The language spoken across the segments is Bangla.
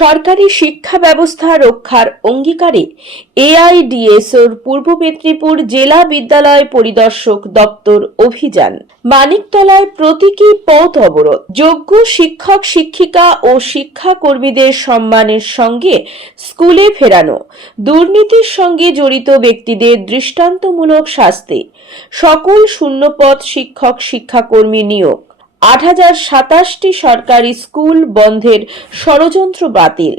সরকারি শিক্ষা ব্যবস্থা রক্ষার অঙ্গীকারে এআইডিএসওর পূর্ব মেদিনীপুর জেলা বিদ্যালয় পরিদর্শক দপ্তর অভিযান। মানিকতলায় প্রতীকী পথ অবরোধ। যোগ্য শিক্ষক, শিক্ষিকা ও শিক্ষাকর্মীদের সম্মানের সঙ্গে স্কুলে ফেরানো। দুর্নীতির সঙ্গে জড়িত ব্যক্তিদের দৃষ্টান্তমূলক শাস্তি। সকল শূন্যপদ শিক্ষক, শিক্ষাকর্মী নিয়োগ। আট হাজার সাতাশটি সরকারি স্কুল বন্ধের ষড়যন্ত্র বাতিল।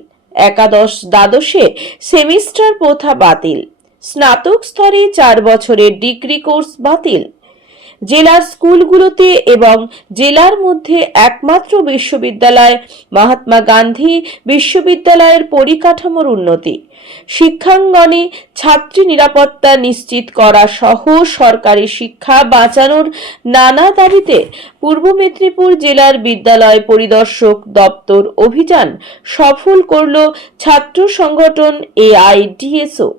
একাদশ দ্বাদশে সেমিস্টার প্রথা বাতিল। স্নাতক স্তরে চার বছরের ডিগ্রি কোর্স বাতিল। জেলার স্কুলগুলোতে এবং জেলার মধ্যে একমাত্র বিশ্ববিদ্যালয় মহাত্মা গান্ধী বিশ্ববিদ্যালয়ের পরিকাঠামোর উন্নতি। শিক্ষাঙ্গনে ছাত্রী নিরাপত্তা নিশ্চিত করা সহ সরকারি শিক্ষা বাঁচানোর নানা দাবিতে পূর্ব মেদিনীপুর জেলার বিদ্যালয় পরিদর্শক দপ্তর অভিযান সফল করল ছাত্র সংগঠন এআইডিএসও।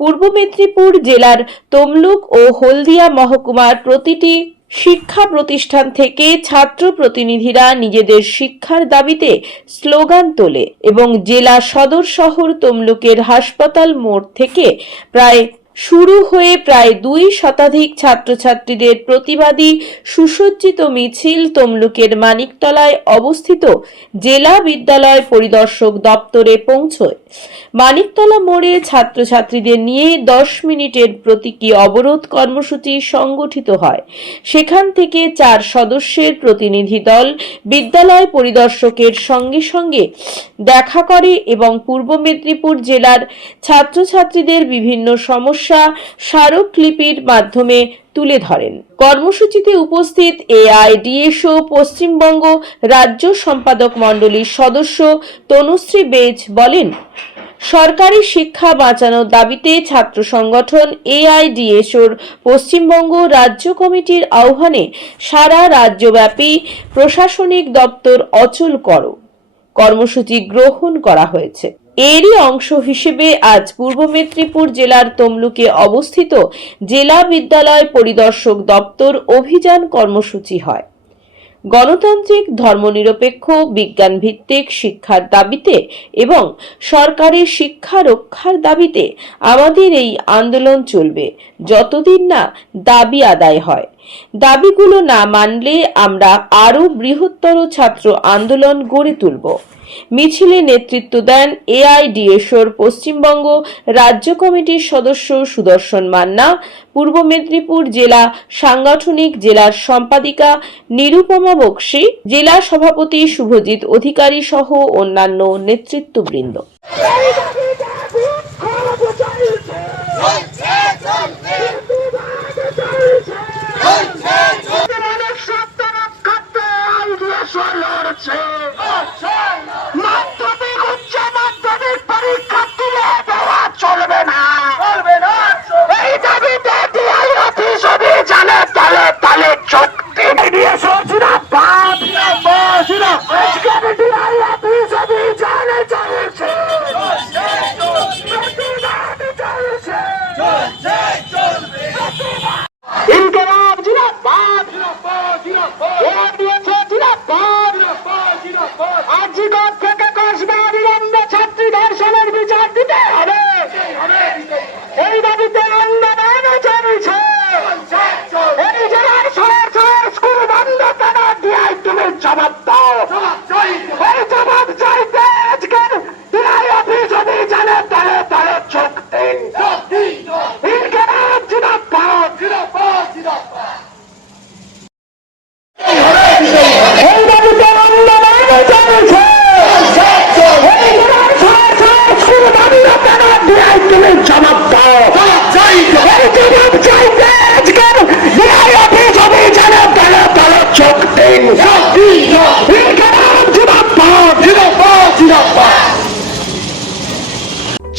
পূর্ব মেদিনীপুর জেলার তমলুক ও হলদিয়া মহকুমার প্রতিটি শিক্ষা প্রতিষ্ঠান থেকে ছাত্র প্রতিনিধিরা নিজেদের শিক্ষার দাবিতে স্লোগান তোলে এবং জেলা সদর শহর তমলুকের হাসপাতাল মোড় থেকে প্রায় শুরু হয়ে প্রায় দুই শতাধিক ছাত্রছাত্রীদের প্রতিবাদী সুসজ্জিত মিছিল তমলুকের মানিকতলায় অবস্থিত জেলা বিদ্যালয় পরিদর্শক দপ্তরে পৌঁছয়। মানিকতলা মোড়ে ছাত্রছাত্রীদের নিয়ে দশ মিনিটের প্রতীকী অবরোধ কর্মসূচি সংগঠিত হয়। সেখান থেকে চার সদস্যের প্রতিনিধি দল বিদ্যালয় পরিদর্শকের সঙ্গে সঙ্গে দেখা করে এবং পূর্ব মেদিনীপুর জেলার ছাত্রছাত্রীদের বিভিন্ন সমস্যা স্মারকলিপির মাধ্যমে তুলে ধরেন। কর্মসূচিতে উপস্থিত এআইডিএসও পশ্চিমবঙ্গ রাজ্য সম্পাদক মণ্ডলীর সদস্য তনুশ্রী বেজ বলেন, সরকারি শিক্ষা বাঁচানোর দাবিতে ছাত্র সংগঠন এআইডিএসওর পশ্চিমবঙ্গ রাজ্য কমিটির আহ্বানে সারা রাজ্যব্যাপী প্রশাসনিক দপ্তর অচল করো। কর্মসূচি গ্রহণ করা হয়েছে। এরই অংশ হিসেবে আজ পূর্ব মেদিনীপুর জেলার তমলুকে অবস্থিত জেলা বিদ্যালয় পরিদর্শক দপ্তর অভিযান কর্মসূচি হয়। গণতান্ত্রিক, ধর্মনিরপেক্ষ বিজ্ঞান ভিত্তিক শিক্ষার দাবিতে এবং সরকারের শিক্ষা রক্ষার দাবিতে আমাদের এই আন্দোলন চলবে, যতদিন না দাবি আদায় হয়। দাবিগুলো না মানলে আমরা আরও বৃহত্তর ছাত্র আন্দোলন গড়ে তুলব। মিছিলে নেতৃত্ব দেন এআইডিএসওর পশ্চিমবঙ্গ রাজ্য কমিটির সদস্য সুদর্শন মান্না, পূর্ব মেদিনীপুর জেলা সাংগঠনিক জেলার সম্পাদিকা নিরুপমা বক্সি, জেলা সভাপতি শুভজিৎ অধিকারী সহ অন্যান্য নেতৃত্ববৃন্দ। এই